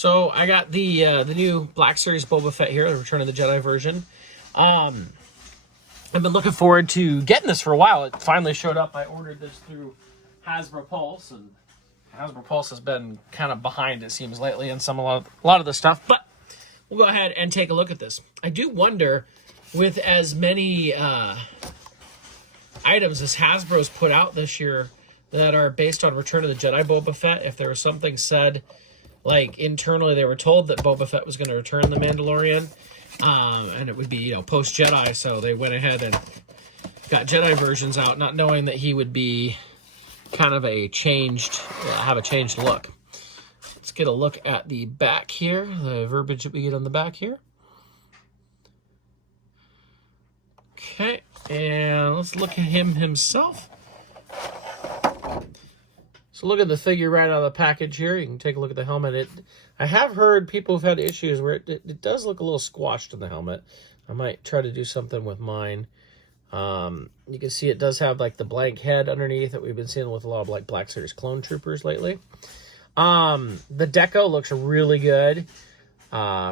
So I got the new Black Series Boba Fett here, the Return of the Jedi version. I've been looking forward to getting this for a while. It finally showed up. I ordered this through Hasbro Pulse, and Hasbro Pulse has been kind of behind, it seems, lately in a lot of the stuff. But we'll go ahead and take a look at this. I do wonder, with as many items as Hasbro's put out this year that are based on Return of the Jedi Boba Fett, if there was something said, like internally they were told that Boba Fett was going to return the Mandalorian, and it would be, you know, post-Jedi, so they went ahead and got Jedi versions out, not knowing that he would be kind of a changed, have a changed look. Let's get a look at the back here, the verbiage that we get on the back here. Okay, and let's look at him himself. So look at the figure right out of the package here. You can take a look at the helmet. I have heard people have had issues where it does look a little squashed in the helmet. I might try to do something with mine. You can see it does have like the blank head underneath that we've been seeing with a lot of like Black Series clone troopers lately. The deco looks really good.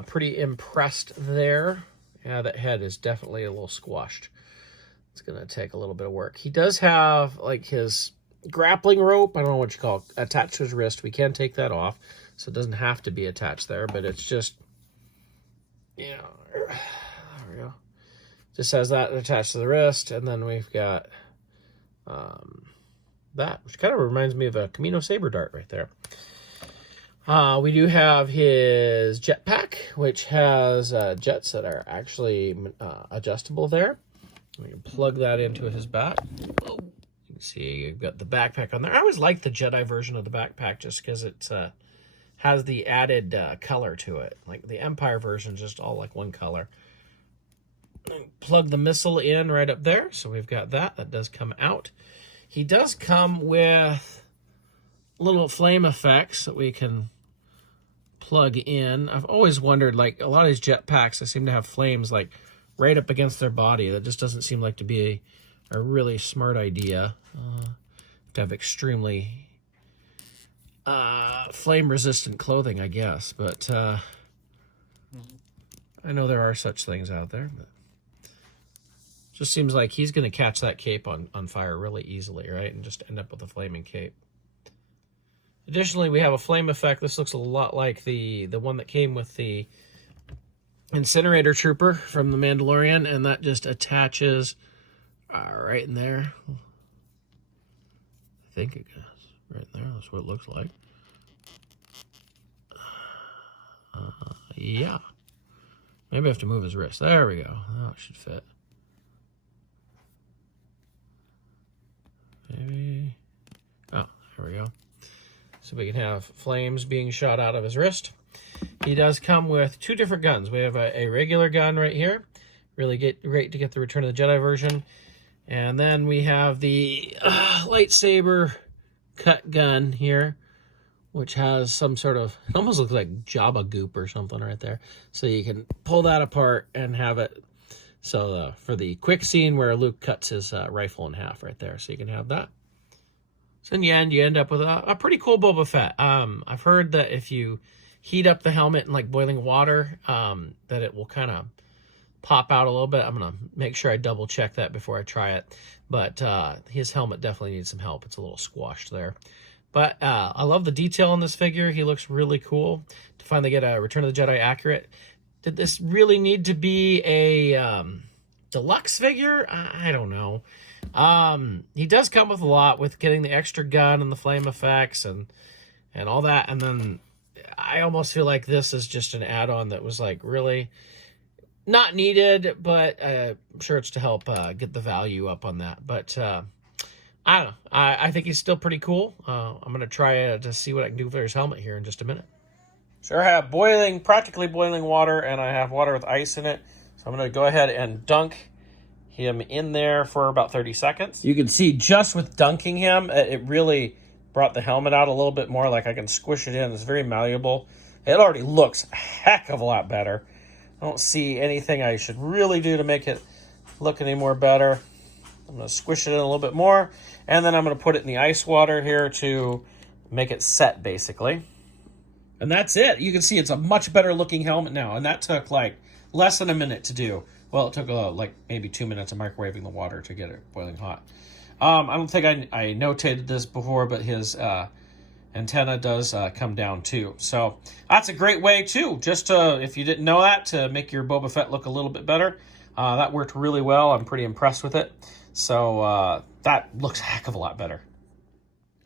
Pretty impressed there. Yeah, that head is definitely a little squashed. It's going to take a little bit of work. He does have like his grappling rope, I don't know what you call it, attached to his wrist. We can take that off, so it doesn't have to be attached there, but it's just, you know, there we go. Just has that attached to the wrist, and then we've got that, which kind of reminds me of a Camino Saber dart right there. We do have his jetpack, which has jets that are actually adjustable there. We can plug that into his back. You can see you've got the backpack on there. I always like the Jedi version of the backpack just because it has the added color to it. Like the Empire version is just all like one color. Plug the missile in right up there. So we've got that. That does come out. He does come with little flame effects that we can plug in. I've always wondered, like a lot of these jetpacks, they seem to have flames like right up against their body. That just doesn't seem like to be a really smart idea. To have extremely flame-resistant clothing, I guess. But I know there are such things out there. But it just seems like he's going to catch that cape on fire really easily, right? And just end up with a flaming cape. Additionally, we have a flame effect. This looks a lot like the one that came with the incinerator trooper from the Mandalorian, and that just attaches right in there. I think it goes right in there. That's what it looks like. Yeah. Maybe I have to move his wrist. There we go. Oh, it should fit. Maybe. Oh, there we go. So we can have flames being shot out of his wrist. He does come with two different guns. We have a regular gun right here. Really great to get the Return of the Jedi version. And then we have the lightsaber cut gun here, which has some sort of, it almost looks like Jabba goop or something right there. So you can pull that apart and have it. So for the quick scene where Luke cuts his rifle in half right there. So you can have that. So in the end, you end up with a pretty cool Boba Fett. I've heard that if you heat up the helmet in like boiling water, that it will kind of pop out a little bit. I'm going to make sure I double check that before I try it. But his helmet definitely needs some help. It's a little squashed there. But I love the detail on this figure. He looks really cool. To finally get a Return of the Jedi accurate. Did this really need to be a deluxe figure? I don't know. He does come with a lot, with getting the extra gun and the flame effects and all that. And then I almost feel like this is just an add-on that was like really not needed, but I'm sure it's to help get the value up on that. But I don't know. I think he's still pretty cool. I'm going to try to see what I can do for his helmet here in just a minute. So I have practically boiling water, and I have water with ice in it. So I'm going to go ahead and dunk him in there for about 30 seconds. You can see just with dunking him, it really brought the helmet out a little bit more. Like I can squish it in. It's very malleable. It already looks a heck of a lot better. I don't see anything I should really do to make it look any more better. I'm going to squish it in a little bit more, and then I'm going to put it in the ice water here to make it set, basically. And that's it. You can see it's a much better looking helmet now. And that took like less than a minute to do. Well, it took like maybe 2 minutes of microwaving the water to get it boiling hot. I don't think I notated this before, but his antenna does come down too. So that's a great way too, just to, if you didn't know that, to make your Boba Fett look a little bit better. That worked really well. I'm pretty impressed with it. So that looks a heck of a lot better.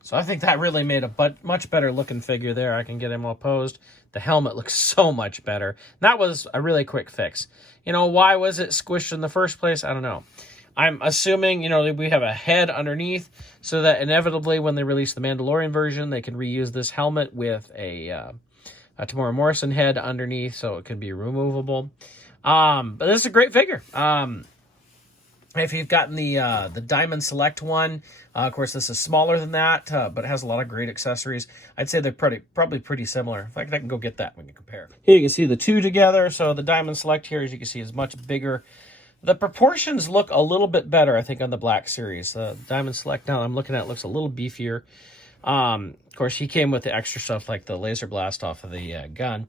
So I think that really made a much better looking figure there. I can get him all posed. The helmet looks so much better. That was a really quick fix. You know, why was it squished in the first place? I don't know. I'm assuming, you know, we have a head underneath so that inevitably when they release the Mandalorian version, they can reuse this helmet with a Tamora Morrison head underneath so it can be removable. But this is a great figure. If you've gotten the Diamond Select one, of course, this is smaller than that, but it has a lot of great accessories. I'd say they're probably pretty similar. In fact, I can go get that when you compare. Here you can see the two together. So the Diamond Select here, as you can see, is much bigger. The proportions look a little bit better, I think, on the Black Series. The Diamond Select now I'm looking at looks a little beefier. Of course, he came with the extra stuff like the laser blast off of the gun.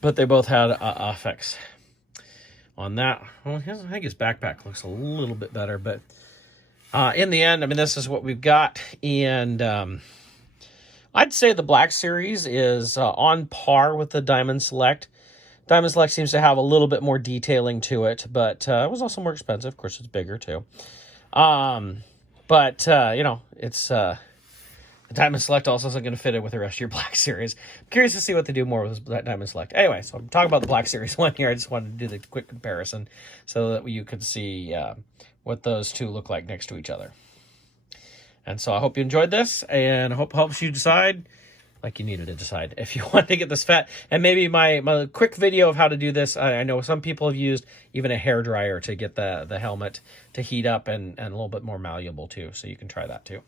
But they both had effects on that. Well, I think his backpack looks a little bit better. But in the end, I mean, this is what we've got. And I'd say the Black Series is on par with the Diamond Select. Diamond Select seems to have a little bit more detailing to it, but it was also more expensive. Of course, it's bigger, too. But you know, it's... the Diamond Select also isn't going to fit in with the rest of your Black Series. I'm curious to see what they do more with that Diamond Select. Anyway, so I'm talking about the Black Series one here. I just wanted to do the quick comparison so that you could see what those two look like next to each other. And so I hope you enjoyed this, and I hope it helps you decide, like you needed to decide, if you want to get this Fett. And maybe my quick video of how to do this, I know some people have used even a hairdryer to get the helmet to heat up and a little bit more malleable too, so you can try that too.